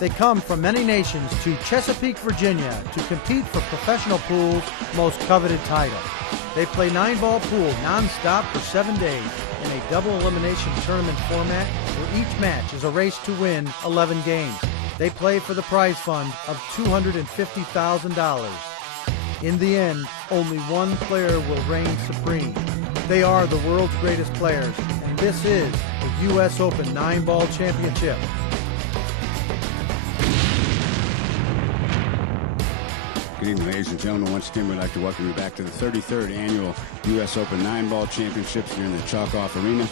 They come from many nations to Chesapeake, Virginia to compete for professional pool's most coveted title. They play 9-ball pool non-stop for 7 days in a double elimination tournament format where each match is a race to win 11 games. They play for the prize fund of $250,000. In the end, only one player will reign supreme. They are the world's greatest players, and this is the U.S. Open 9-ball championship. Good evening, ladies and gentlemen. Once again, we'd like to welcome you back to the 33rd Annual U.S. Open 9-Ball Championships here in the Chalk-Off Arena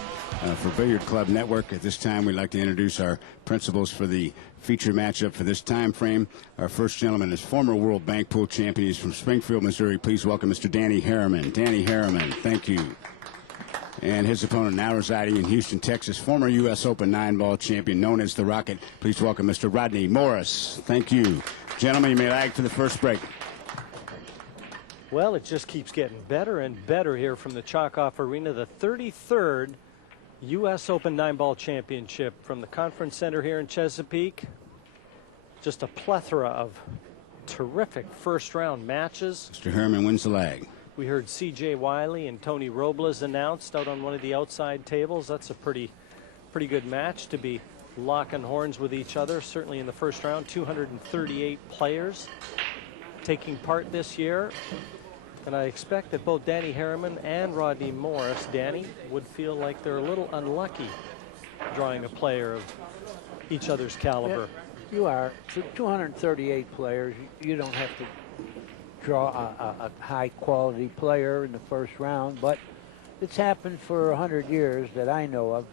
for Billiard Club Network. At this time, we'd like to introduce our principals for the feature matchup for this time frame. Our first gentleman is former World Bank Pool champion. He's from Springfield, Missouri. Please welcome Mr. Danny Harriman. Danny Harriman, thank you. And his opponent, now residing in Houston, Texas, former U.S. Open 9-ball champion known as the Rocket. Please welcome Mr. Rodney Morris. Thank you. Gentlemen, you may lag for the first break. Well, it just keeps getting better and better here from the Chalk-Off Arena. The 33rd U.S. Open 9-ball championship from the Conference Center here in Chesapeake. Just a plethora of terrific first-round matches. Mr. Harriman wins the lag. We heard C.J. Wiley and Tony Robles announced out on one of the outside tables. That's a pretty good match to be locking horns with each other, certainly in the first round. 238 players taking part this year. And I expect that both Danny Harriman and Rodney Morris, Danny, would feel like they're a little unlucky drawing a player of each other's caliber. Yeah, you are. 238 players. You don't have to draw a high-quality player in the first round, but it's happened for 100 years that I know of.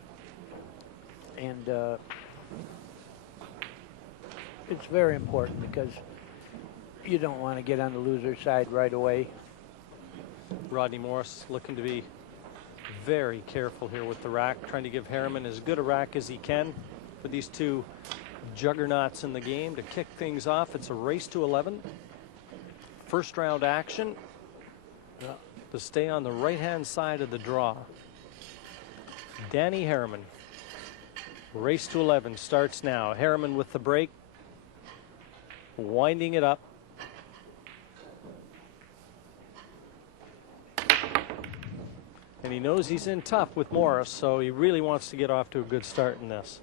And it's very important because you don't want to get on the loser side right away. Rodney Morris looking to be very careful here with the rack, trying to give Harriman as good a rack as he can for these two juggernauts in the game to kick things off. It's a race to 11. First round action to stay on the right-hand side of the draw. Danny Harriman. Race to 11 starts now. Harriman with the break, winding it up. And he knows he's in tough with Morris, so he really wants to get off to a good start in this.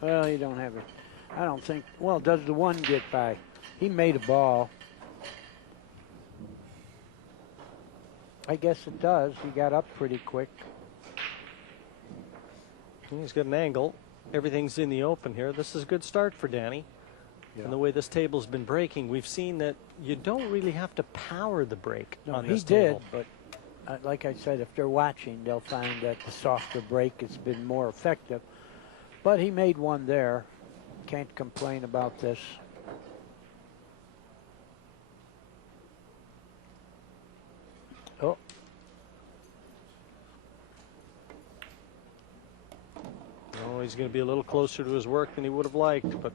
Well, you don't have it. I don't think. Well, does the one get by? He made a ball. I guess it does. He got up pretty quick. He's got an angle. Everything's in the open here. This is a good start for Danny. Yeah. And the way this table's been breaking, we've seen that you don't really have to power the break on this table. He did, but like I said, if they're watching, they'll find that the softer break has been more effective. But he made one there. Can't complain about this. Oh. Oh, he's going to be a little closer to his work than he would have liked, but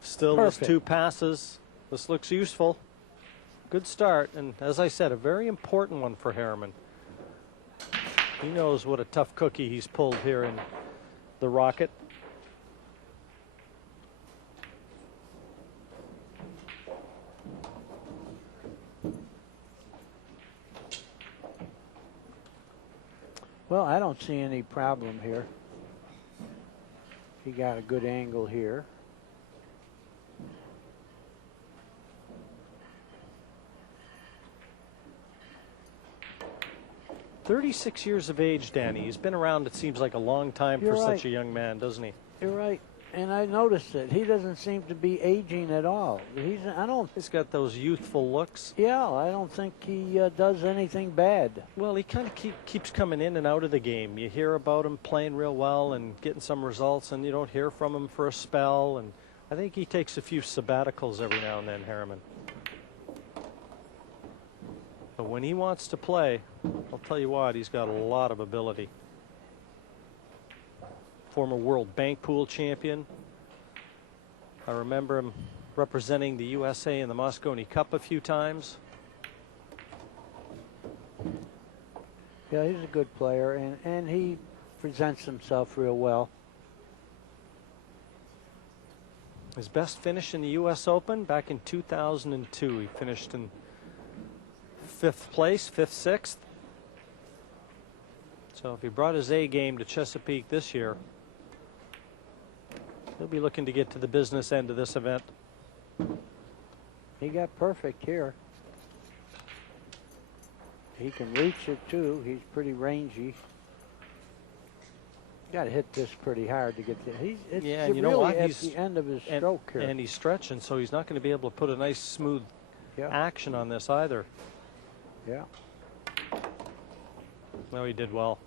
still, Perfect. Those two passes. This looks useful. Good start, and as I said, a very important one for Harriman. He knows what a tough cookie he's pulled here in the Rocket. Well, I don't see any problem here. He got a good angle here. "36 years of age, Danny. He's been around, it seems like, a long time for right. such a young man, doesn't he? You're right. And I noticed it. He doesn't seem to be aging at all. He's got those youthful looks. Yeah, I don't think he does anything bad. Well, he kind of keeps coming in and out of the game. You hear about him playing real well and getting some results, and you don't hear from him for a spell. And I think he takes a few sabbaticals every now and then, Harriman. But when he wants to play, I'll tell you what, he's got a lot of ability. Former World Bank Pool champion. I remember him representing the USA in the Moscone Cup a few times. Yeah, he's a good player, and he presents himself real well. His best finish in the U.S. Open back in 2002. He finished in 5th place, 5th, 6th. So if he brought his A game to Chesapeake this year, he'll be looking to get to the business end of this event. He got perfect here. He can reach it too. He's pretty rangy. Got to hit this pretty hard to get there. It's Yeah, and you really know what? at He's the end of his stroke here. And he's stretching, so he's not going to be able to put a nice smooth action on this either. Yeah. No, he did well.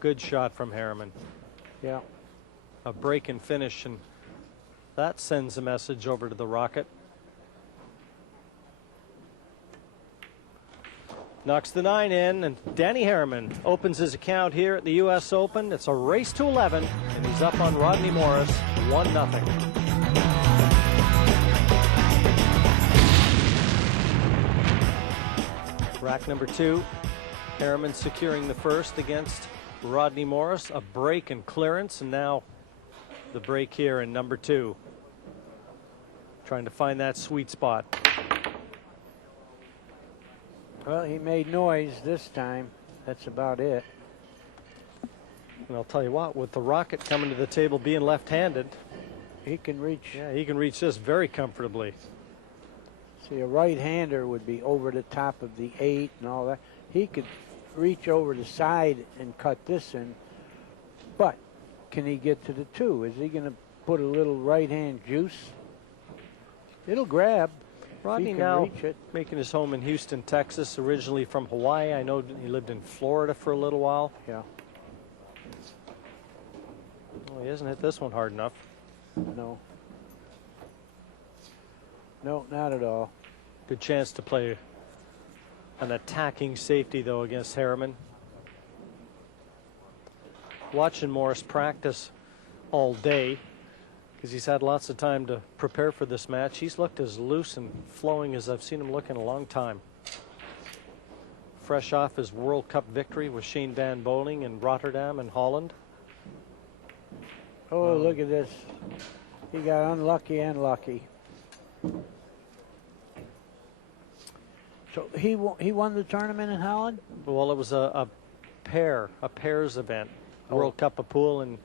Good shot from Harriman. Yeah. A break and finish, and that sends a message over to the Rocket. Knocks the 9 in, and Danny Harriman opens his account here at the U.S. Open. It's a race to 11, and he's up on Rodney Morris, 1-0. Rack number 2, Harriman securing the first against Rodney Morris. A break and clearance, and now the break here in number 2. Trying to find that sweet spot. Well, he made noise this time. That's about it. And I'll tell you what, with the Rocket coming to the table being left-handed, he can reach. Yeah, he can reach this very comfortably. See, a right-hander would be over the top of the 8 and all that. He could reach over the side and cut this in, but can he get to the 2? Is he going to put a little right-hand juice? It'll grab. Rodney now making his home in Houston, Texas, originally from Hawaii. I know he lived in Florida for a little while. Yeah. Well, he hasn't hit this one hard enough. No. No, not at all. Good chance to play an attacking safety, though, against Harriman. Watching Morris practice all day, because he's had lots of time to prepare for this match. He's looked as loose and flowing as I've seen him look in a long time. Fresh off his World Cup victory with Shane Van Boening in Rotterdam and Holland. Oh, look at this. He got unlucky and lucky. So he won the tournament in Holland? Well, it was a pairs event. World Cup of Pool, and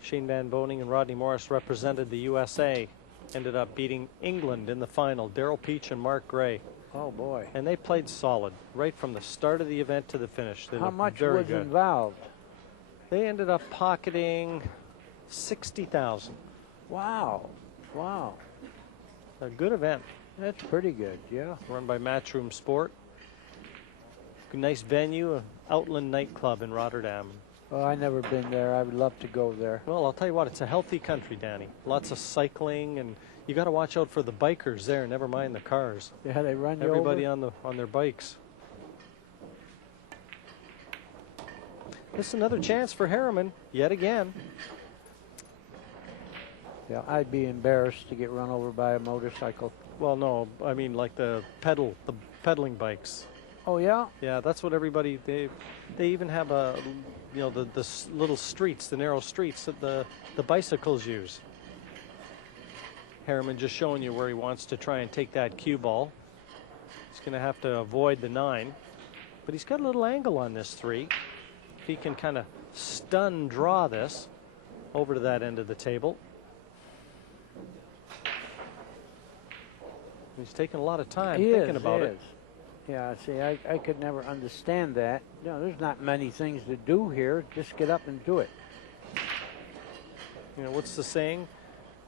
Shane Van Boening and Rodney Morris represented the USA. Ended up beating England in the final. Darrell Peach and Mark Gray. Oh boy! And they played solid right from the start of the event to the finish. They How much very was good. involved? They ended up pocketing $60,000. Wow! Wow! A good event. That's pretty good. Yeah. Run by Matchroom Sport. Nice venue, Outland nightclub in Rotterdam. Oh, I've never been there. I would love to go there. Well, I'll tell you what, it's a healthy country, Danny. Lots of cycling, and you got to watch out for the bikers there. Never mind the cars. Yeah, they run you Everybody over? on their bikes. This is another chance for Harriman yet again. Yeah, I'd be embarrassed to get run over by a motorcycle. Well, no, I mean like the pedaling bikes. Oh yeah. Yeah, that's what everybody they even have the little streets, the narrow streets that the bicycles use. Harriman just showing you where he wants to try and take that cue ball. He's going to have to avoid the 9, but he's got a little angle on this 3. If he can kind of stun draw this over to that end of the table. He's taking a lot of time thinking about it. Yeah, see, I could never understand that. You know, there's not many things to do here. Just get up and do it. You know, what's the saying?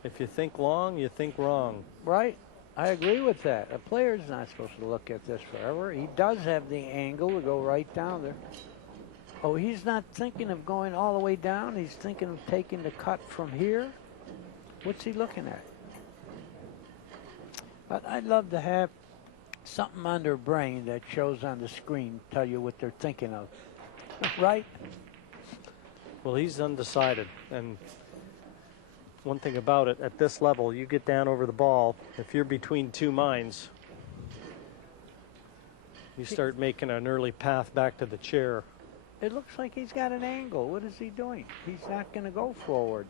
If you think long, you think wrong. Right. I agree with that. A player's not supposed to look at this forever. He does have the angle to go right down there. Oh, he's not thinking of going all the way down. He's thinking of taking the cut from here. What's he looking at? But I'd love to have something on their brain that shows on the screen, tell you what they're thinking of. Right? Well, he's undecided. And one thing about it, at this level, you get down over the ball, if you're between two minds, you start making an early path back to the chair. It looks like he's got an angle. What is he doing? He's not going to go forward.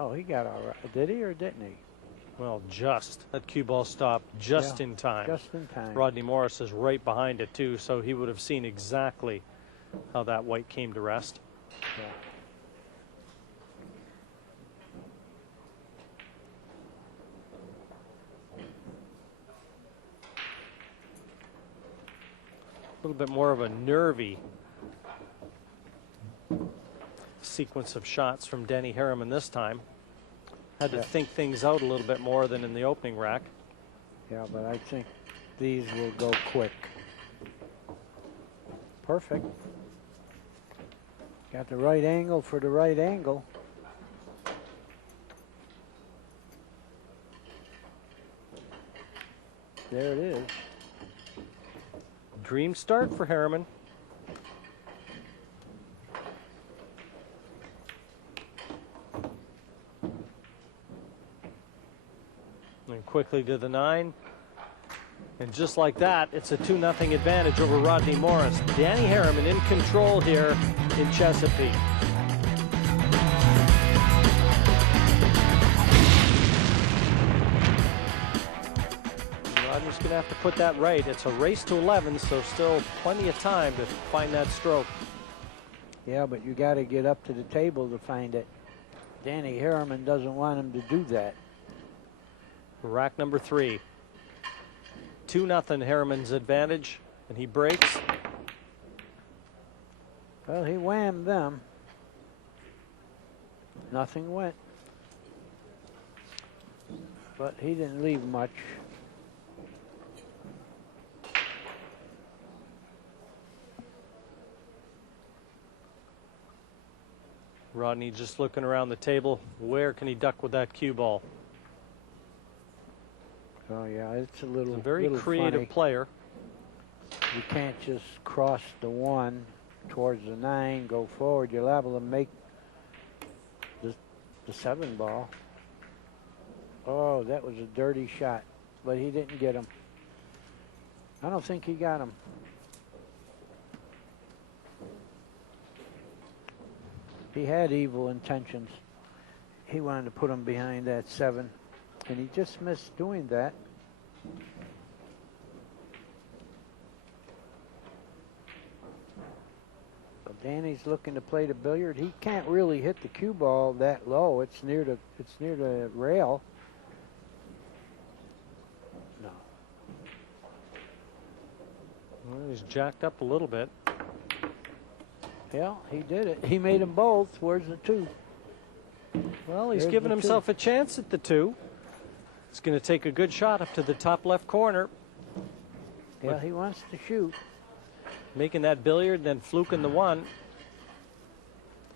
Oh, he got all right. Did he or didn't he? Well, just. That cue ball stopped just in time. Just in time. Rodney Morris is right behind it, too, so he would have seen exactly how that white came to rest. Yeah. A little bit more of a nervy sequence of shots from Danny Harriman this time. Had to think things out a little bit more than in the opening rack. Yeah, but I think these will go quick. Perfect. Got the right angle for the right angle. There it is. Dream start for Harriman. And quickly to the 9. And just like that, it's a 2-0 advantage over Rodney Morris. Danny Harriman in control here in Chesapeake. Rodney's going to have to put that right. It's a race to 11, so still plenty of time to find that stroke. Yeah, but you got to get up to the table to find it. Danny Harriman doesn't want him to do that. Rack number 3. 2-0 Harriman's advantage, and he breaks. Well, he whammed them. Nothing went. But he didn't leave much. Rodney just looking around the table. Where can he duck with that cue ball? Oh yeah, it's a little. He's a very creative funny. player. You can't just cross the 1 towards the 9, go forward. You're liable to make the 7 ball. Oh, that was a dirty shot, but he didn't get him. I don't think he got him. He had evil intentions. He wanted to put him behind that 7. And he just missed doing that. So Danny's looking to play the billiard. He can't really hit the cue ball that low. It's near the rail. No. Well, he's jacked up a little bit. Yeah, he did it. He made them both. Where's the 2? Well, he's There's given the himself 2. a chance at the 2. He's going to take a good shot up to the top left corner. Yeah, he wants to shoot. Making that billiard, then fluking the 1.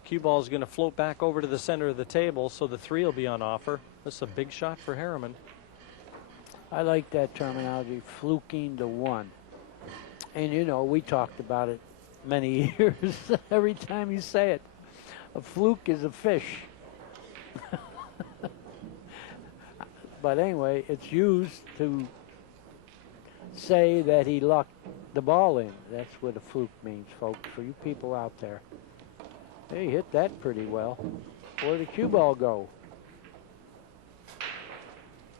Cue ball is going to float back over to the center of the table, so the 3 will be on offer. This is a big shot for Harriman. I like that terminology, fluking the 1. And you know, we talked about it many years. Every time you say it, a fluke is a fish. But anyway, it's used to say that he lucked the ball in. That's what a fluke means, folks, for you people out there. He hit that pretty well. Where'd the cue ball go?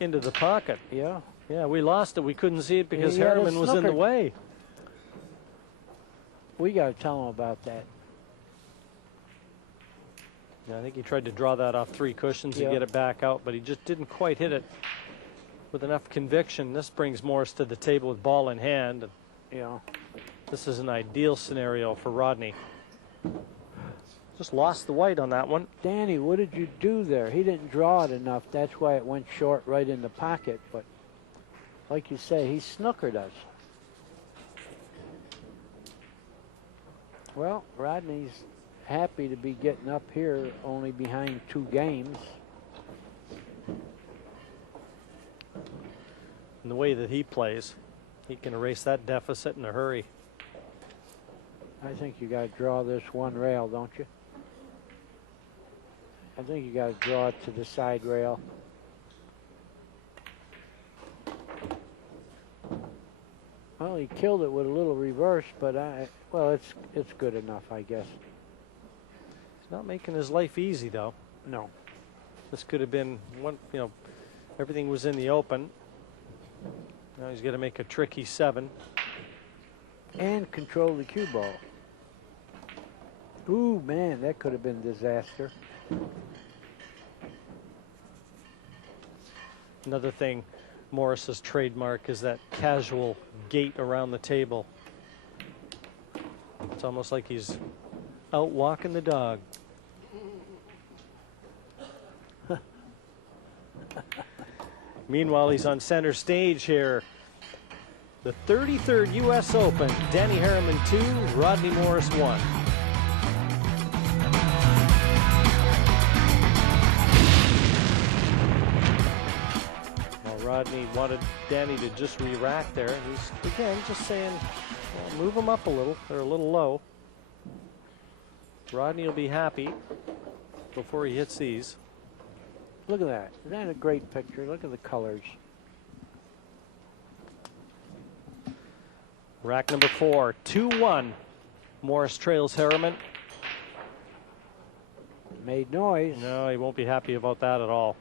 Into the pocket. Yeah. Yeah, we lost it. We couldn't see it because He had a Harriman was in the snooker. way. We got to tell him about that. Yeah, I think he tried to draw that off 3 cushions Yeah. and get it back out, but he just didn't quite hit it with enough conviction. This brings Morris to the table with ball in hand. Yeah. This is an ideal scenario for Rodney. Just lost the white on that one. Danny, what did you do there? He didn't draw it enough. That's why it went short right in the pocket. But like you say, he snookered us. Well, Rodney's happy to be getting up here only behind 2 games. And the way that he plays, he can erase that deficit in a hurry. I think you got to draw this 1 rail, don't you? I think you got to draw it to the side rail. Well, he killed it with a little reverse, but well, it's good enough, I guess. He's not making his life easy, though. No. This could have been one, you know, everything was in the open. Now he's going to make a tricky 7. And control the cue ball. Ooh, man, that could have been disaster. Another thing Morris's trademark is that casual gait around the table. It's almost like he's out walking the dog. Meanwhile, he's on center stage here. The 33rd U.S. Open. Danny Harriman 2, Rodney Morris 1. Rodney wanted Danny to just re-rack there. He's, again, just saying, well, move them up a little. They're a little low. Rodney will be happy before he hits these. Look at that. Isn't that a great picture? Look at the colors. Rack number 4, 2-1. Morris trails Harriman. Made noise. No, he won't be happy about that at all.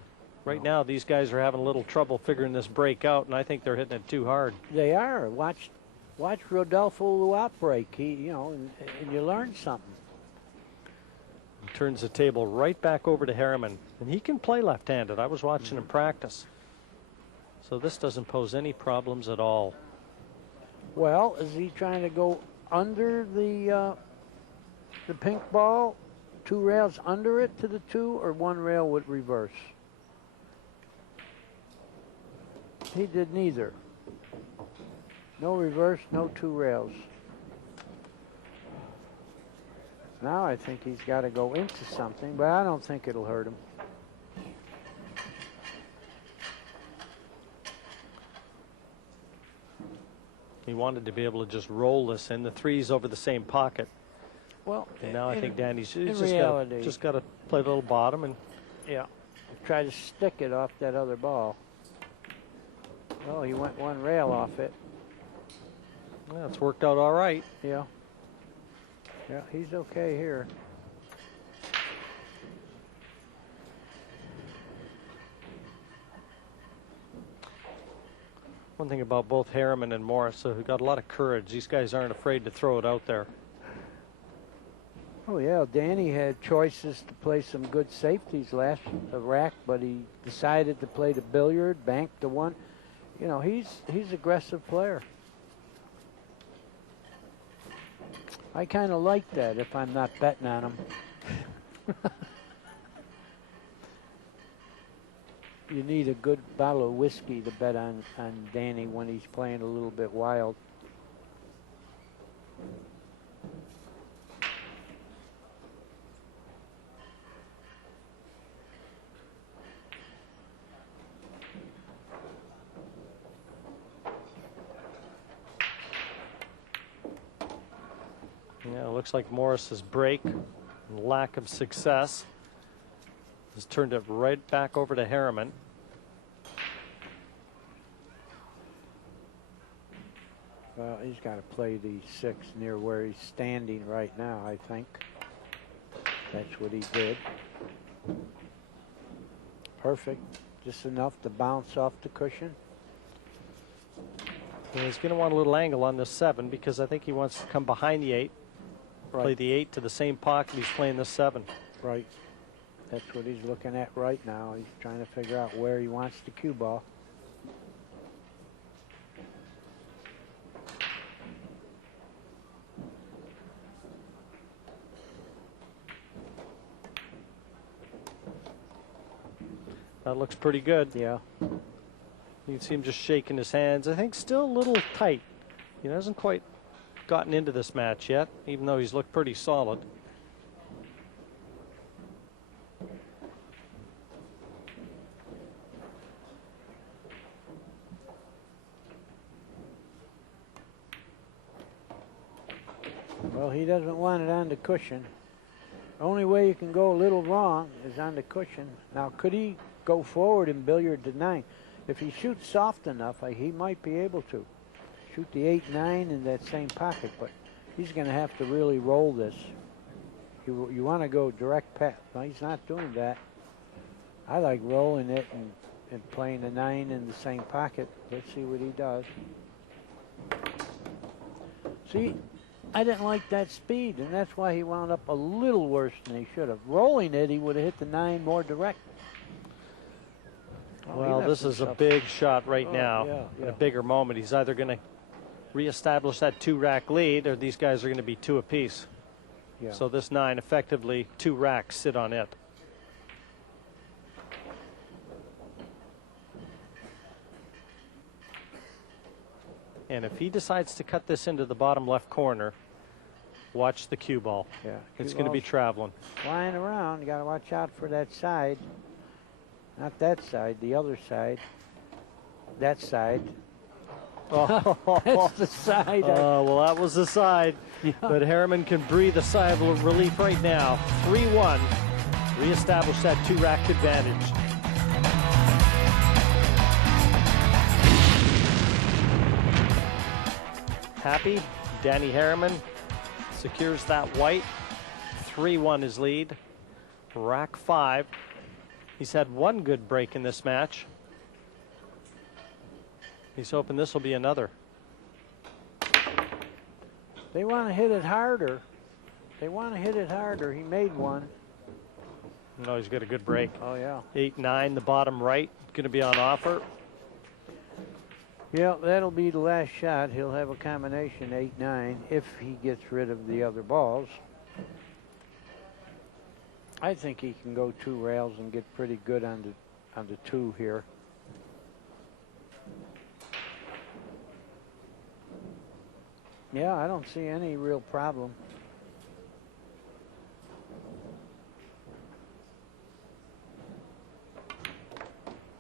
Right now, these guys are having a little trouble figuring this break out, and I think they're hitting it too hard. They are. Watch Rodolfo Luat break. He, you know, and you learn something. He turns the table right back over to Harriman, and he can play left-handed. I was watching him practice, so this doesn't pose any problems at all. Well, is he trying to go under the pink ball, 2 rails under it to the 2, or 1 rail with reverse? He did neither. No reverse, no 2 rails. Now I think he's got to go into something, but I don't think it'll hurt him. He wanted to be able to just roll this in. The 3's over the same pocket. Well, and now I think Danny's just got to play a little bottom and try to stick it off that other ball. Oh, he went 1 rail off it. Yeah, it's worked out all right. Yeah. Yeah, he's okay here. One thing about both Harriman and Morris, who've got a lot of courage. These guys aren't afraid to throw it out there. Oh yeah, Danny had choices to play some good safeties last rack, but he decided to play the billiard, banked the 1. You know, he's aggressive player. I kind of like that if I'm not betting on him. You need a good bottle of whiskey to bet on Danny when he's playing a little bit wild. Yeah, it looks like Morris's break and lack of success has turned it right back over to Harriman. Well, he's got to play the 6 near where he's standing right now, I think. That's what he did. Perfect. Just enough to bounce off the cushion. And he's going to want a little angle on this 7 because I think he wants to come behind the 8. Right. Play the 8 to the same pocket he's playing the 7. Right. That's what he's looking at right now. He's trying to figure out where he wants the cue ball. That looks pretty good. Yeah. You can see him just shaking his hands. I think still a little tight. He hasn't quite gotten into this match yet, even though he's looked pretty solid. Well, he doesn't want it on the cushion. The only way you can go a little wrong is on the cushion. Now, could he go forward and billiard the 9? If he shoots soft enough, he might be able to shoot the 8-9 in that same pocket, but he's going to have to really roll this. You want to go direct pat. Well, he's not doing that. I like rolling it and playing the 9 in the same pocket. Let's see what he does. See, I didn't like that speed, and that's why he wound up a little worse than he should have. Rolling it, he would have hit the 9 more direct. Well, this is a big shot right now. Yeah, In a bigger moment, he's either going to reestablish that 2-rack lead, or these guys are going to be 2 apiece. Yeah. So this 9, effectively 2 racks sit on it. And if he decides to cut this into the bottom left corner, watch the cue ball. Yeah, It's going to be traveling. Flying around. You got to watch out for that side. Not that side, the other side. That side. Oh, That's the side. well, that was the side. Yeah. But Harriman can breathe a sigh of relief right now. 3-1. Reestablish that 2-rack advantage. Happy. Danny Harriman secures that white. 3-1 his lead. Rack 5. He's had one good break in this match. He's hoping this will be another. They want to hit it harder. They want to hit it harder. He made one. No, he's got a good break. Oh, yeah. 8-9, the bottom right, going to be on offer. Yeah, that'll be the last shot. He'll have a combination 8-9 if he gets rid of the other balls. I think he can go 2 rails and get pretty good on the 2 here. Yeah, I don't see any real problem.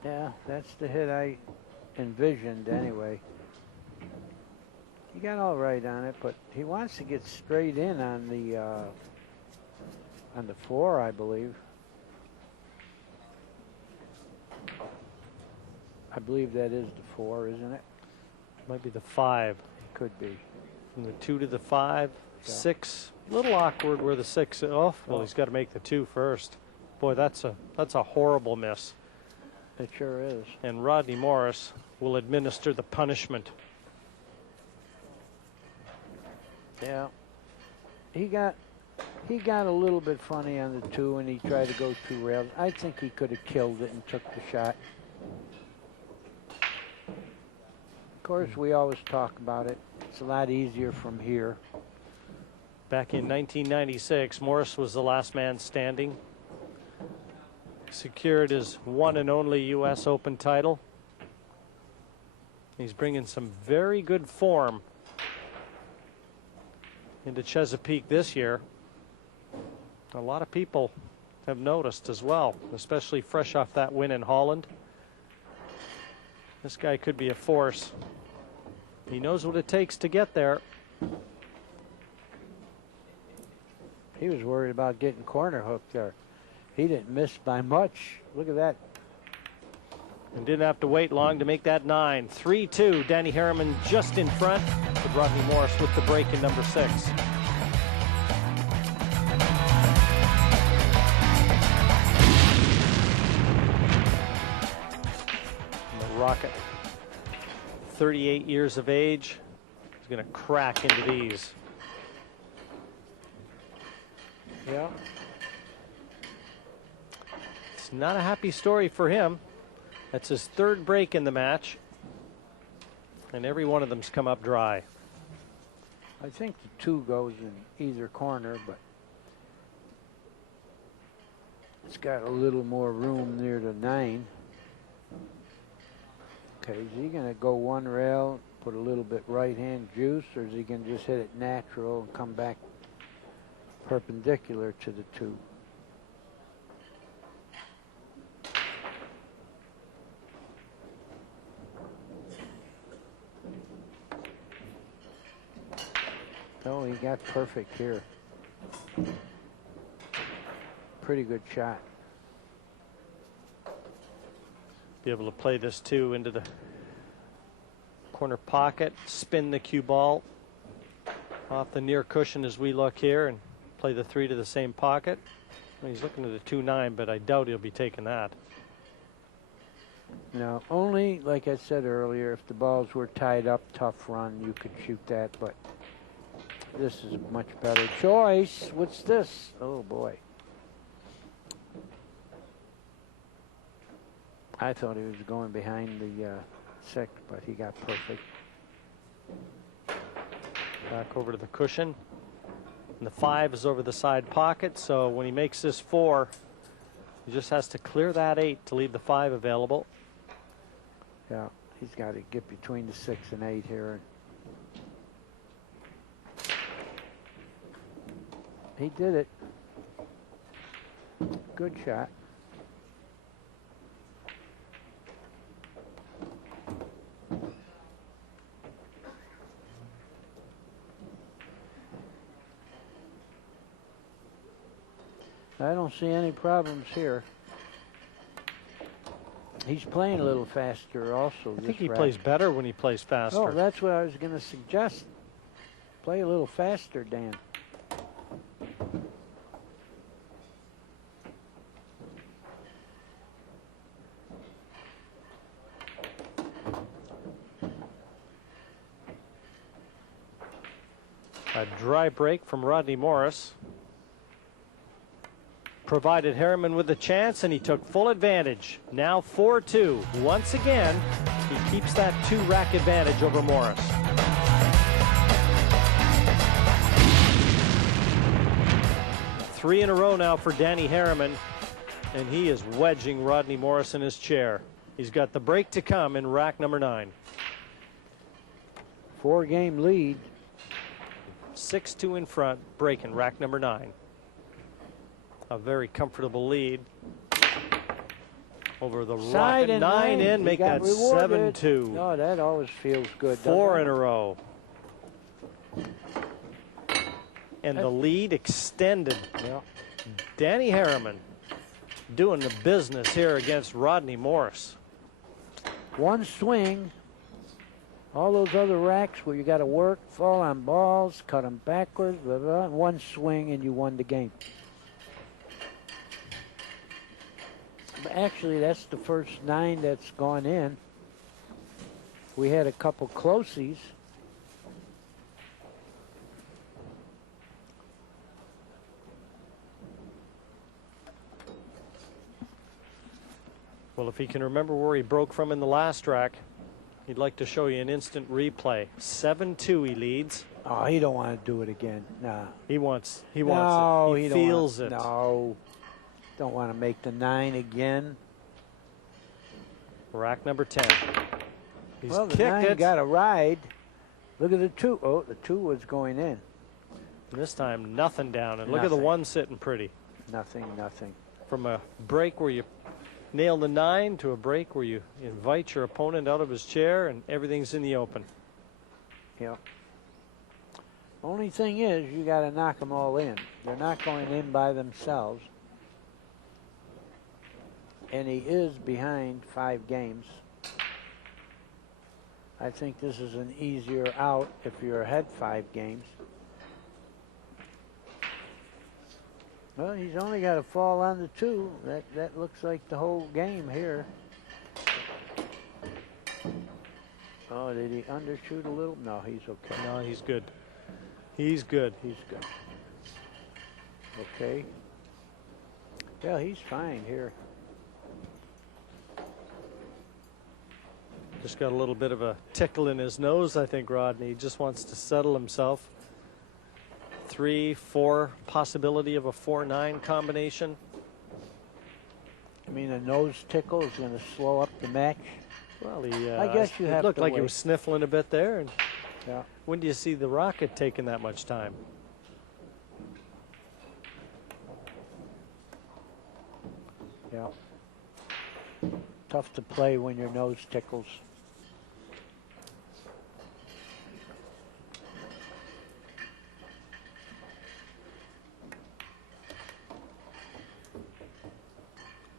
Yeah, that's the hit I envisioned anyway. He got all right on it, but he wants to get straight in on the 4, I believe. I believe that is the 4, isn't it? Might be the 5. It could be. From the 2 to the 5, Yeah. 6. A little awkward where the 6. Oh, well, he's got to make the 2 first. Boy, that's a horrible miss. It sure is. And Rodney Morris will administer the punishment. Yeah. He got a little bit funny on the 2, and he tried to go 2 rails. I think he could have killed it and took the shot. Of course, we always talk about it. It's a lot easier from here. Back in 1996, Morris was the last man standing. Secured his one and only U.S. Open title. He's bringing some very good form into Chesapeake this year. A lot of people have noticed as well, especially fresh off that win in Holland. This guy could be a force. He knows what it takes to get there. He was worried about getting corner hooked there. He didn't miss by much. Look at that. And didn't have to wait long to make that 9. 3-2, Danny Harriman just in front, with Rodney Morris with the break in number 6. And the Rocket, 38 years of age, is going to crack into these. Yeah. It's not a happy story for him. That's his 3rd break in the match, and every one of them's come up dry. I think the 2 goes in either corner, but it's got a little more room near the 9. Okay, is he going to go 1 rail, put a little bit right-hand juice, or is he going to just hit it natural and come back perpendicular to the 2? Oh, he got perfect here. Pretty good shot. Be able to play this 2 into the corner pocket, spin the cue ball off the near cushion as we look here, and play the 3 to the same pocket. Well, he's looking at a 2-9, but I doubt he'll be taking that. Now, only, like I said earlier, if the balls were tied up, tough run, you could shoot that, but this is a much better choice. What's this? Oh, boy. I thought he was going behind the 6, but he got perfect. Back over to the cushion. And the 5 is over the side pocket, so when he makes this 4, he just has to clear that 8 to leave the 5 available. Yeah, he's got to get between the 6 and 8 here. He did it. Good shot. I don't see any problems here. He's playing a little faster also. I think he plays better when he plays faster. Oh, that's what I was going to suggest. Play a little faster, Dan. A dry break from Rodney Morris provided Harriman with a chance, and he took full advantage. Now 4-2. Once again, he keeps that 2-rack advantage over Morris. Three in a row now for Danny Harriman, and he is wedging Rodney Morris in his chair. He's got the break to come in rack number 9. 4-game lead. 6-2 in front, break in rack number 9. A very comfortable lead over the Side rocket. 9 in, make that 7-2. Oh, that always feels good. 4 in a row. And the lead extended. Yeah. Danny Harriman doing the business here against Rodney Morris. One swing. All those other racks where you got to work, fall on balls, cut them backwards, blah, blah, one swing and you won the game. But actually, that's the first 9 that's gone in. We had a couple closies. Well, if he can remember where he broke from in the last rack, he'd like to show you an instant replay. 7-2 he leads. Oh, he don't want to do it again. Nah. He wants it. No, He feels it. No. Don't want to make the 9 again. Rack number 10. He's Well, the kicked 9 it. got a ride. Look at the 2. Oh, the 2 was going in. This time, nothing down. And look at the Nothing. 1 sitting pretty. Nothing, nothing. From a break where you nail the 9 to a break where you invite your opponent out of his chair and everything's in the open. Yeah. Only thing is, you got to knock them all in. They're not going in by themselves. And he is behind 5 games. I think this is an easier out if you're ahead 5 games. Well, he's only got to fall on the 2. That looks like the whole game here. Oh, did he undershoot a little? No, he's okay. No, he's good. He's good. He's good. Okay. Yeah, he's fine here. Just got a little bit of a tickle in his nose, I think, Rodney. He just wants to settle himself. 3, 4, possibility of a 4-9 combination. I mean, a nose tickle is going to slow up the match. Well, I guess you have it looked to like he wait. was sniffling a bit there. And Yeah. when do you see the rocket taking that much time? Yeah. Tough to play when your nose tickles.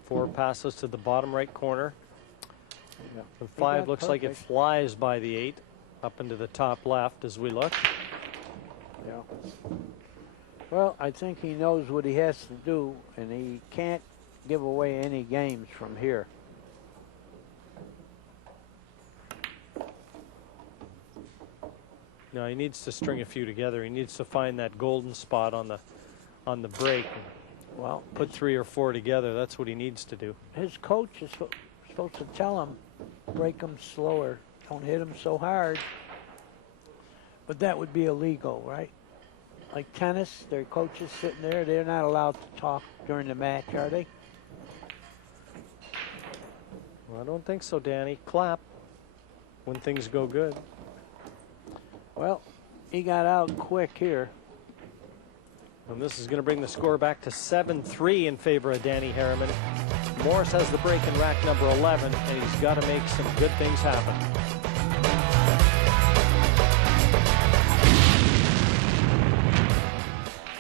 Four passes to the bottom right corner. Yeah. And He 5 got looks like it perfect. flies by the 8 up into the top left as we look. Yeah. Well, I think he knows what he has to do, and he can't give away any games from here. No, he needs to string a few together. He needs to find that golden spot on the break. Well, put 3 or 4 together. That's what he needs to do. His coach is supposed to tell him, break him slower. Don't hit him so hard. But that would be illegal, right? Like tennis, their coaches sitting there, they're not allowed to talk during the match, are they? Well, I don't think so, Danny. Clap when things go good. Well, he got out quick here. And this is going to bring the score back to 7-3 in favor of Danny Harriman. Morris has the break in rack number 11, and he's got to make some good things happen.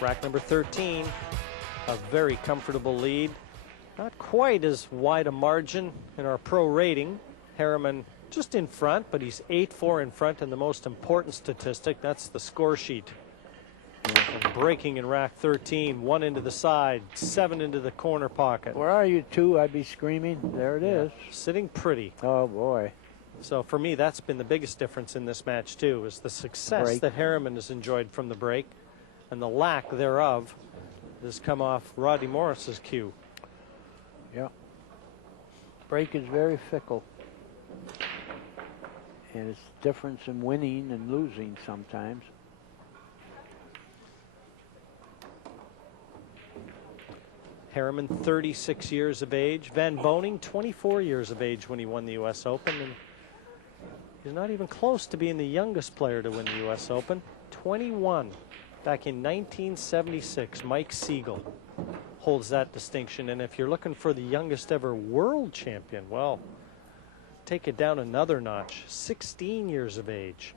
Rack number 13, a very comfortable lead. Not quite as wide a margin in our pro rating. Harriman just in front, but he's 8-4 in front, and the most important statistic, that's the score sheet. And breaking in rack 13, 1 into the side, 7 into the corner pocket. Where are you two? I'd be screaming. There it is. Sitting pretty. Oh, boy. So for me, that's been the biggest difference in this match, too, is the success that Harriman has enjoyed from the break, and the lack thereof has come off Rodney Morris's cue. Yeah. Break is very fickle. And it's the difference in winning and losing sometimes. Harriman, 36 years of age. Van Boning, 24 years of age when he won the U.S. Open. And he's not even close to being the youngest player to win the U.S. Open. 21 back in 1976. Mike Siegel holds that distinction. And if you're looking for the youngest ever world champion, well, take it down another notch. 16 years of age.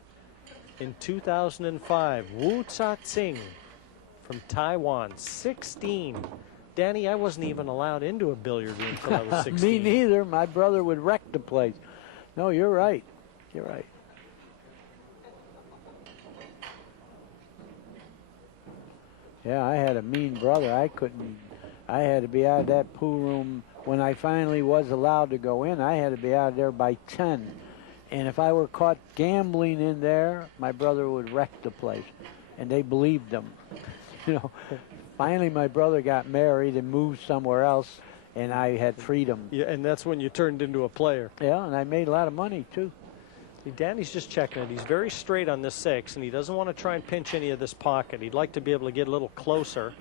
In 2005, Wu Tsa-Tsing from Taiwan, 16. Danny, I wasn't even allowed into a billiard room until I was 16. Me neither. My brother would wreck the place. No, you're right. You're right. Yeah, I had a mean brother. I had to be out of that pool room when I finally was allowed to go in. I had to be out of there by 10. And if I were caught gambling in there, my brother would wreck the place. And they believed him. You know. Finally, my brother got married and moved somewhere else, and I had freedom. Yeah, and that's when you turned into a player. Yeah, and I made a lot of money, too. Danny's just checking it. He's very straight on this 6, and he doesn't want to try and pinch any of this pocket. He'd like to be able to get a little closer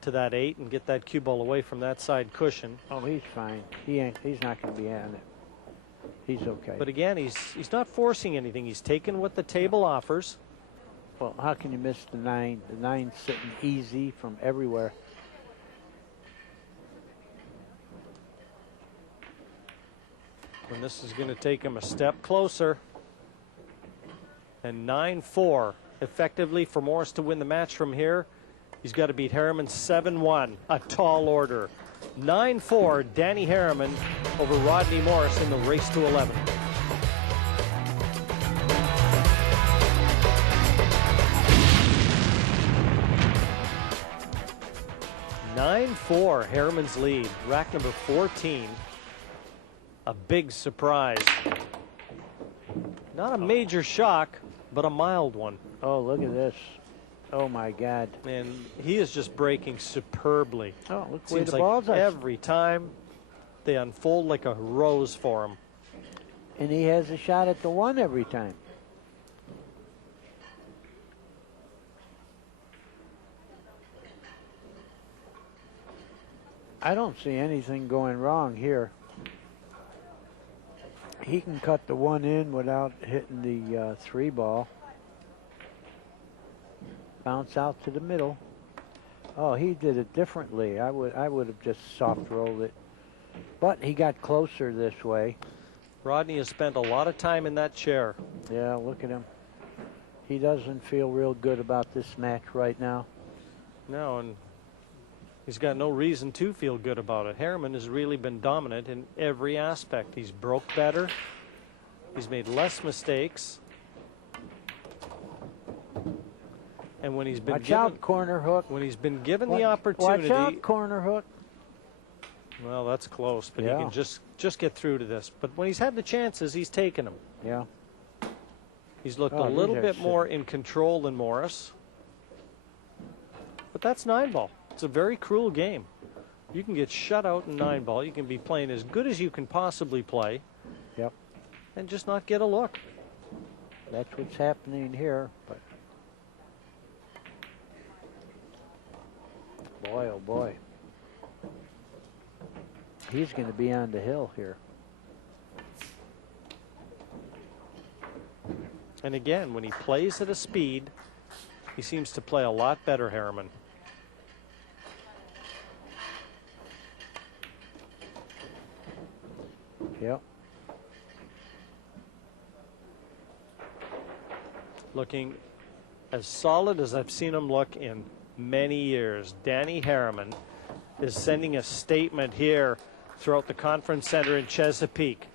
to that 8 and get that cue ball away from that side cushion. Oh, he's fine. He's not going to be on it. He's okay. But again, he's not forcing anything. He's taking what the table offers. Well, how can you miss the 9? The 9's sitting easy from everywhere. And this is going to take him a step closer. And 9-4 effectively for Morris to win the match from here. He's got to beat Harriman 7-1, a tall order. 9-4, Danny Harriman over Rodney Morris in the race to 11. 9-4, Harriman's lead. Rack number 14. A big surprise. Not a major shock, but a mild one. Oh, look at this. Oh, my God. And he is just breaking superbly. Oh, look where the balls are. Every time they unfold like a rose for him. And he has a shot at the 1 every time. I don't see anything going wrong here. He can cut the 1 in without hitting the 3 ball. Bounce out to the middle. Oh, he did it differently. I would have just soft rolled it. But he got closer this way. Rodney has spent a lot of time in that chair. Yeah, look at him. He doesn't feel real good about this match right now. No, and he's got no reason to feel good about it. Harriman has really been dominant in every aspect. He's broke better. He's made less mistakes. And when he's been Watch given, out, corner hook. when he's been given the opportunity, Watch out, corner hook. well, that's close, but Yeah. he can just get through to this. But when he's had the chances, he's taken them. Yeah. He's looked Oh, a these little are bit sick. more in control than Morris. But that's 9-ball. It's a very cruel game. You can get shut out in 9-ball. You can be playing as good as you can possibly play. Yep. And just not get a look. That's what's happening here. But boy, oh boy. He's going to be on the hill here. And again, when he plays at a speed, he seems to play a lot better, Harriman. Yep. Looking as solid as I've seen him look in many years. Danny Harriman is sending a statement here throughout the conference center in Chesapeake.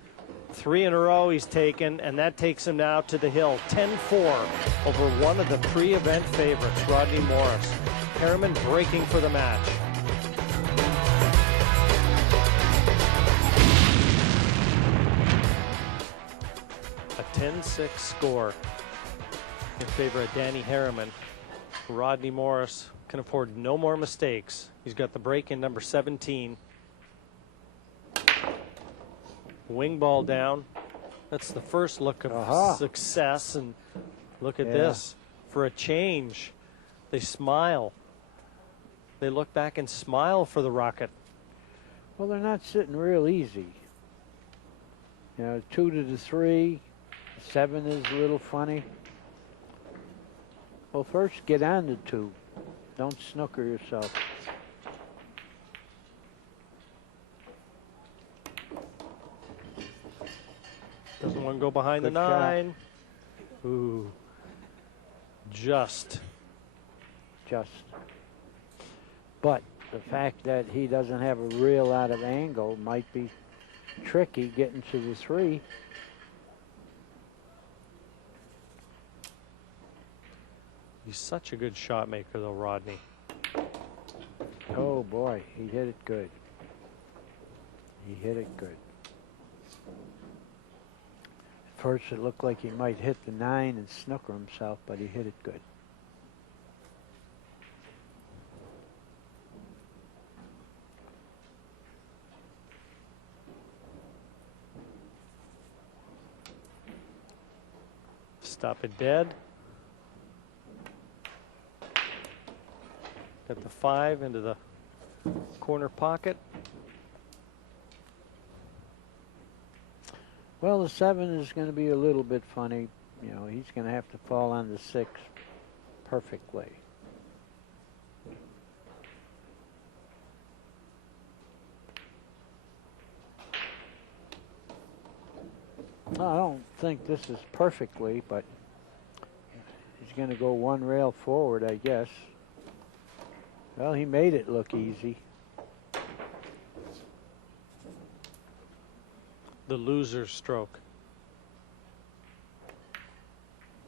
3 in a row he's taken, and that takes him now to the hill. 10-4 over one of the pre-event favorites, Rodney Morris. Harriman breaking for the match. A 10-6 score in favor of Danny Harriman. Rodney Morris can afford no more mistakes. He's got the break in number 17. Wing ball down. That's the first look of success. And look at this. For a change, they smile. They look back and smile for the Rocket. Well, they're not sitting real easy. You know, 2 to the 3. 7 is a little funny. Well, first get on the 2. Don't snooker yourself. Doesn't want to go behind Good the 9. Ooh. Just. But the fact that he doesn't have a real lot of angle might be tricky getting to the 3. He's such a good shot maker, though, Rodney. Oh, boy, he hit it good. He hit it good. At first, it looked like he might hit the 9 and snooker himself, but he hit it good. Stop it dead. Got the 5 into the corner pocket. Well, the 7 is going to be a little bit funny. You know, he's going to have to fall on the 6 perfectly. I don't think this is perfectly, but he's going to go 1 rail forward, I guess. Well, he made it look easy. The loser stroke.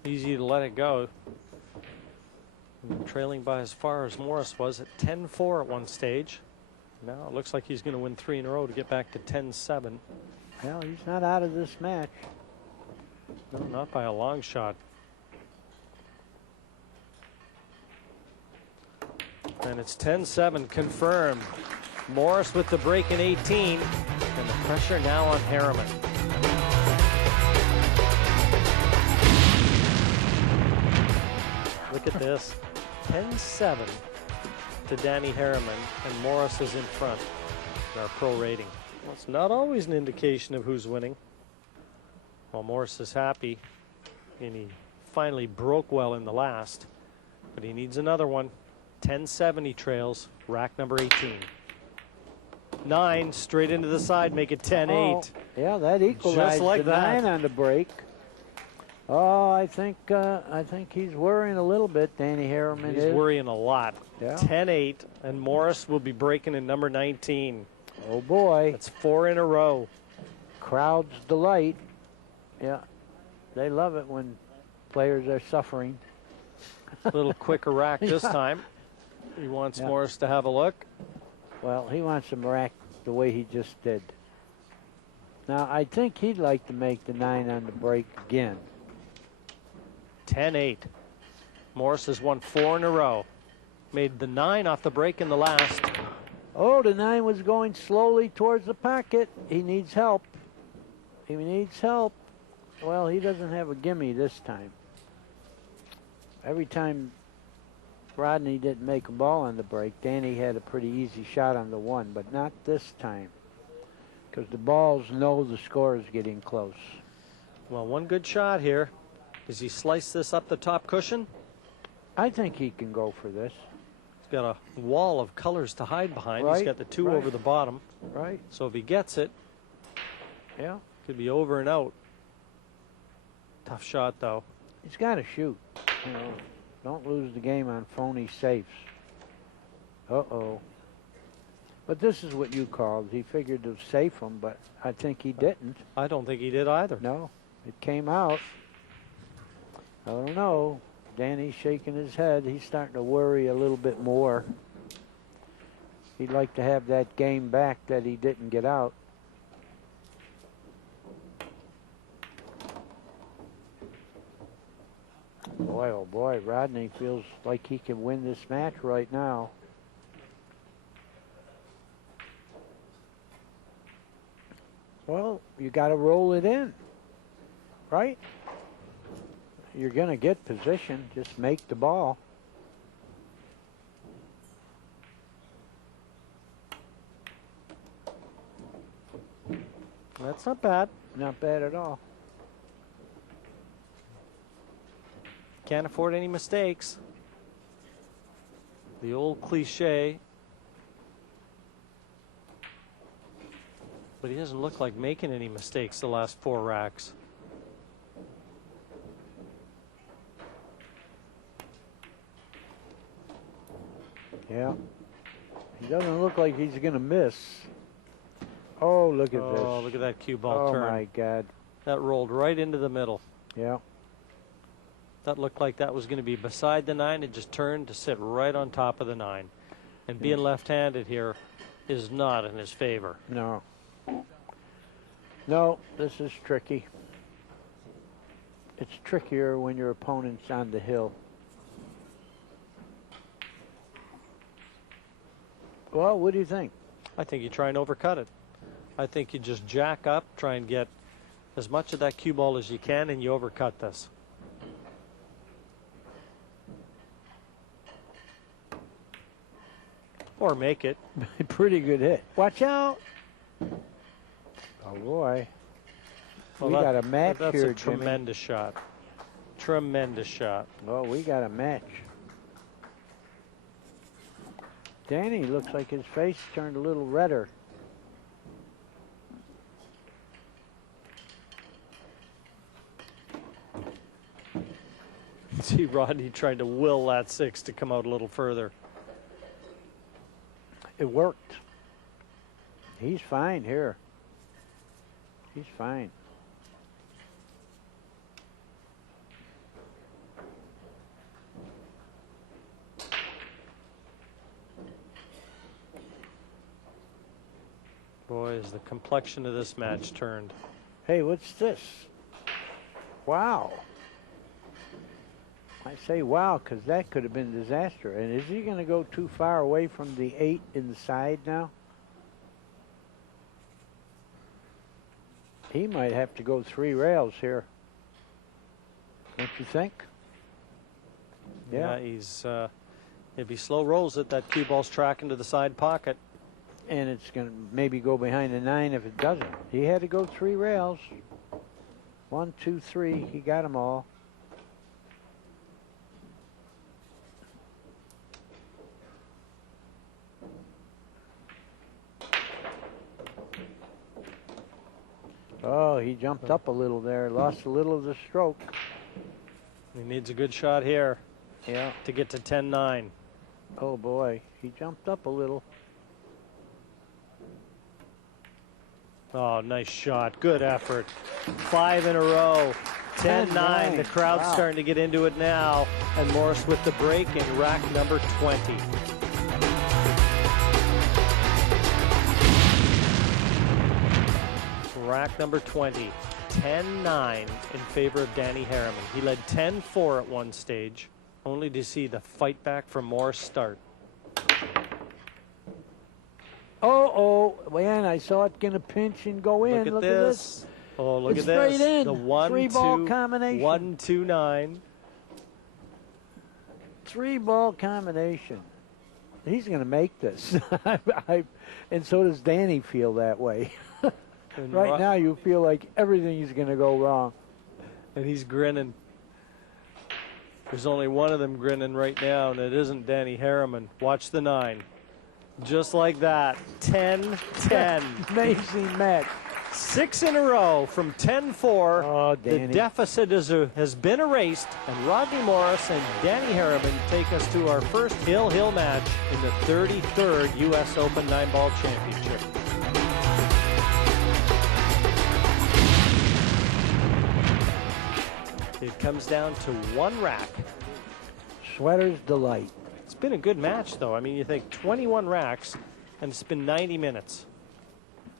Easy to let it go. Trailing by as far as Morris was at 10-4 at one stage. Now it looks like he's going to win 3 in a row to get back to 10-7. Well, he's not out of this match. No, not by a long shot. And it's 10-7 confirmed. Morris with the break in 18. And the pressure now on Harriman. Look at this. 10-7 to Danny Harriman. And Morris is in front in our pro rating. Well, it's not always an indication of who's winning. Well, Morris is happy. And he finally broke well in the last. But he needs another one. 10-7 he trails. Rack number 18. 9 straight into the side, make it 10-8. Oh, yeah, that equalized Just like the that. 9 on the break. Oh, I think he's worrying a little bit, Danny Harriman He's is. worrying a lot. Yeah. 10-8, and Morris will be breaking in number 19. Oh, boy. That's 4 in a row. Crowd's delight. Yeah, they love it when players are suffering. A little quicker rack this time. He wants Morris to have a look. Well, he wants him rack the way he just did. Now, I think he'd like to make the 9 on the break again. 10-8. Morris has won 4 in a row. Made the 9 off the break in the last. Oh, the 9 was going slowly towards the pocket. He needs help. He needs help. Well, he doesn't have a gimme this time. Every time Rodney didn't make a ball on the break, Danny had a pretty easy shot on the 1, but not this time. Because the balls know the score is getting close. Well, one good shot here. Does he slice this up the top cushion? I think he can go for this. He's got a wall of colors to hide behind. Right, He's got the 2 over the bottom. Right. So if he gets it, Yeah. could be over and out. Tough shot, though. He's got to shoot. You know, don't lose the game on phony safes. Uh-oh. But this is what you called. He figured to safe him, but I think he didn't. I don't think he did either. No, it came out. I don't know. Danny's shaking his head. He's starting to worry a little bit more. He'd like to have that game back that he didn't get out. Boy, oh boy, Rodney feels like he can win this match right now. Well, you got to roll it in, right? You're going to get position. Just make the ball. That's not bad. Not bad at all. Can't afford any mistakes. The old cliche. But he doesn't look like making any mistakes the last 4 racks. Yeah. He doesn't look like he's going to miss. Oh, look at this. Oh, look at that cue ball turn. Oh, my God. That rolled right into the middle. Yeah. That looked like that was going to be beside the 9. It just turned to sit right on top of the 9. And being left-handed here is not in his favor. No. No, this is tricky. It's trickier when your opponent's on the hill. Well, what do you think? I think you try and overcut it. I think you just jack up, try and get as much of that cue ball as you can, and you overcut this. Or make it. Pretty good hit. Watch out. Oh, boy. Well, we got a match that's here, a tremendous shot. Tremendous shot. Well, we got a match. Danny looks like his face turned a little redder. See Rodney trying to will that 6 to come out a little further. It worked. He's fine here. He's fine. Boy, is the complexion of this match turned. Hey, what's this? Wow. I say wow because that could have been disaster. And is he going to go too far away from the 8 in the side now? He might have to go 3 rails here. Don't you think? Yeah, he's if he slow rolls it, that cue ball's tracking to the side pocket. And it's going to maybe go behind the 9 if it doesn't. He had to go 3 rails. 1, 2, 3. He got them all. Oh, he jumped up a little there. Lost a little of the stroke. He needs a good shot here. Yeah. To get to 10-9. Oh, boy. He jumped up a little. Oh, nice shot. Good effort. 5 in a row. 10-9. The crowd's Wow. starting to get into it now. And Morris with the break in rack number 20. Rack number 20. 10-9 in favor of Danny Harriman. He led 10-4 at one stage, only to see the fight back from Morris start. Oh, man, I saw it going to pinch and go in. Look at this. Oh, look It's at this. straight in. The 1-2 combination. 1-2-9. 3-ball combination. He's going to make this. And so does Danny feel that way. And Right now, you feel like everything is going to go wrong. And he's grinning. There's only one of them grinning right now, and it isn't Danny Harriman. Watch the 9. Just like that. 10-10. Amazing match. 6 in a row from 10-4. Oh, The Danny. deficit has been erased, and Rodney Morris and Danny Harriman take us to our first Hill match in the 33rd U.S. Open 9-Ball Championship. It comes down to one rack. Sweater's delight. It's been a good match, though. I mean, you think 21 racks, and it's been 90 minutes.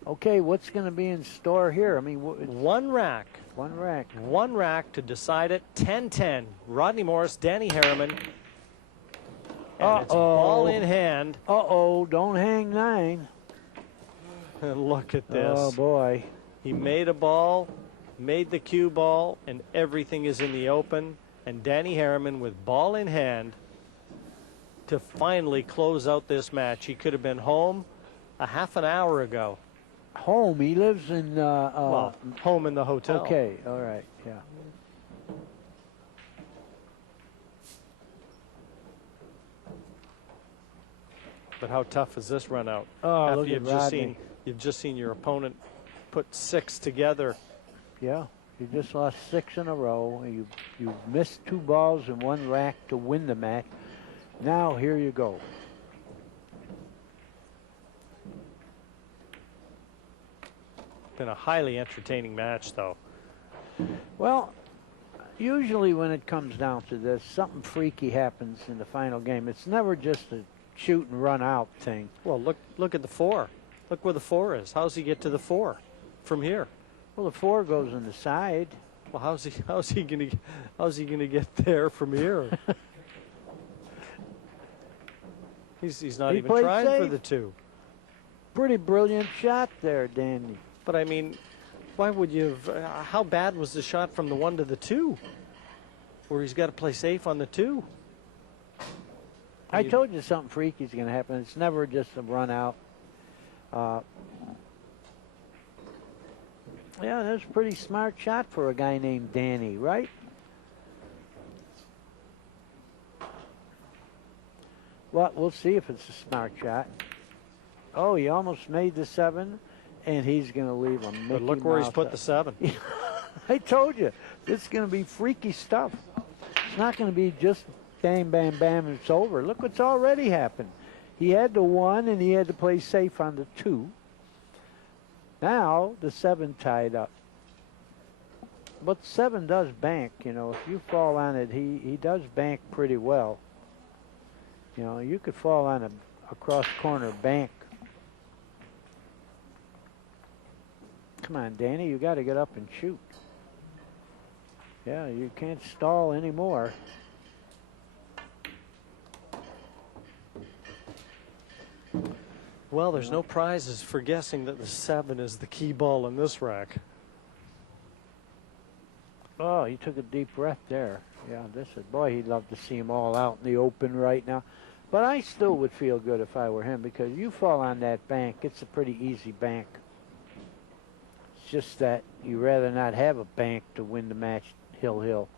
Okay, what's going to be in store here? I mean, One rack. one rack. One rack to decide it. 10-10. Rodney Morris, Danny Harriman. And it's ball in hand. Uh-oh, don't hang 9. And look at this. Oh, boy. He made a ball, made the cue ball, and everything is in the open. And Danny Harriman with ball in hand to finally close out this match. He could have been home a half an hour ago. Home, he lives in... Well, home in the hotel. Okay, all right, yeah. But how tough is this run out? Oh, After look at Rodney. you've just seen your opponent put 6 together. Yeah, you just lost 6 in a row. You missed 2 balls in one rack to win the match. Now, here you go. Been a highly entertaining match, though. Well, usually when it comes down to this, something freaky happens in the final game. It's never just a shoot and run out thing. Well, look at the 4. Look where the 4 is. How's he get to the 4 from here? Well, the 4 goes on the side. Well, how's he gonna get there from here? he's not He even played trying for safe. the 2. Pretty brilliant shot there, Danny. But I mean, why would you? How bad was the shot from the 1 to the 2, where he's got to play safe on the 2? I told you something freaky is going to happen. It's never just a run out. Yeah, that's a pretty smart shot for a guy named Danny, right? Well, we'll see if it's a smart shot. Oh, he almost made the 7, and he's going to leave him. But look where he's put the 7. I told you, this is going to be freaky stuff. It's not going to be just bang, bam, bam, and it's over. Look what's already happened. He had the 1, and he had to play safe on the 2. Now, the 7 tied up. But 7 does bank, you know. If you fall on it, he does bank pretty well. You know, you could fall on a cross-corner bank. Come on, Danny, you got to get up and shoot. Yeah, you can't stall anymore. Well, there's no prizes for guessing that the 7 is the key ball in this rack. Oh, he took a deep breath there. Yeah, boy, he'd love to see them all out in the open right now. But I still would feel good if I were him, because you fall on that bank, it's a pretty easy bank. It's just that you rather not have a bank to win the match hill.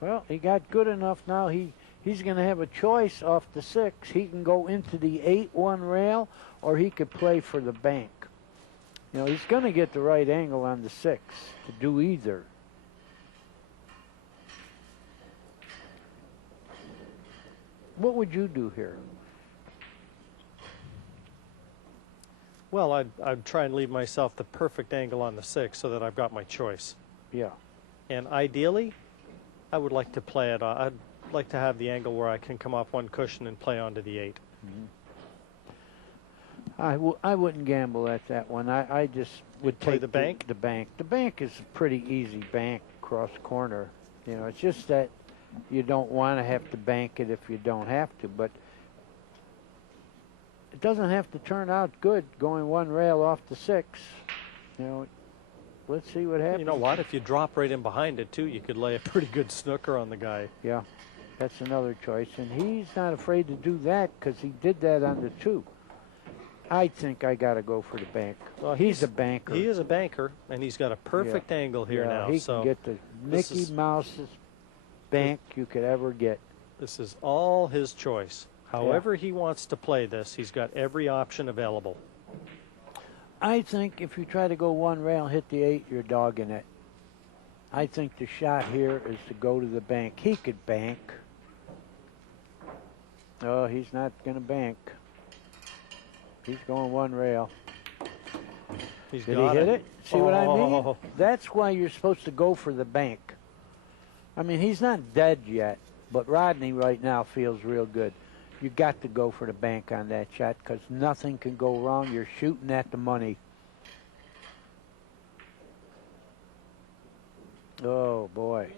Well, he got good enough now. He's going to have a choice off the 6. He can go into the 8-1 rail, or he could play for the bank. You know, he's going to get the right angle on the 6 to do either. What would you do here? Well, I'd try and leave myself the perfect angle on the 6 so that I've got my choice. Yeah. And ideally, I would like to play it. I'd like to have the angle where I can come off one cushion and play onto the 8. I wouldn't gamble at that one. I just would Play take the bank? The bank. The bank is a pretty easy bank cross corner. You know, it's just that you don't want to have to bank it if you don't have to, but it doesn't have to turn out good going one rail off the 6. You know, let's see what happens. You know what? If you drop right in behind it, too, you could lay a pretty good snooker on the guy. Yeah, that's another choice. And he's not afraid to do that because he did that on the 2. I think I got to go for the bank. Well, he's a banker. He is a banker, and he's got a perfect angle here now. He so can get the Mickey Mouse's bank you could ever get. This is all his choice. However he wants to play this, he's got every option available. I think if you try to go one rail, hit the 8, you're dogging it. I think the shot here is to go to the bank. He could bank. Oh, he's not going to bank. He's going one rail. Did he hit it? See what I mean? That's why you're supposed to go for the bank. I mean, he's not dead yet, but Rodney right now feels real good. You got to go for the bank on that shot because nothing can go wrong. You're shooting at the money. Oh, boy.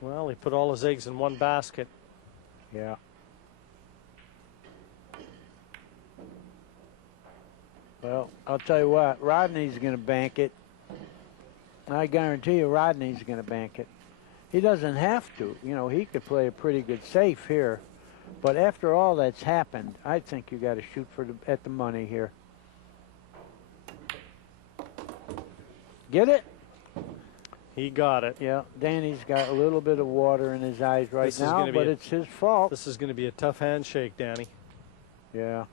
Well, he put all his eggs in one basket. Yeah. Well, I'll tell you what, Rodney's going to bank it. I guarantee you Rodney's going to bank it. He doesn't have to. You know, he could play a pretty good safe here. But after all that's happened, I think you got to shoot for at the money here. Get it? He got it. Yeah, Danny's got a little bit of water in his eyes right now, but it's his fault. This is going to be a tough handshake, Danny. Yeah.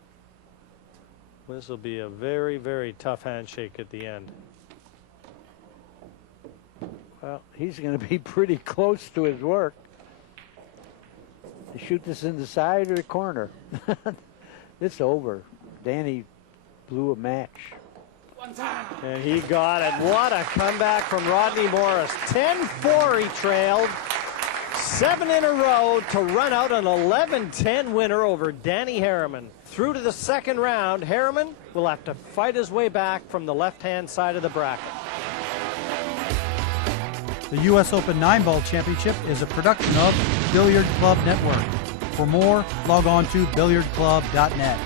This will be a very, very tough handshake at the end. Well, he's going to be pretty close to his work. To shoot this in the side or the corner. It's over. Danny blew a match. And he got it. What a comeback from Rodney Morris. 10-4 he trailed. 7 in a row to run out an 11-10 winner over Danny Harriman. Through to the second round, Harriman will have to fight his way back from the left-hand side of the bracket. The U.S. Open 9-Ball Championship is a production of Billiard Club Network. For more, log on to billiardclub.net.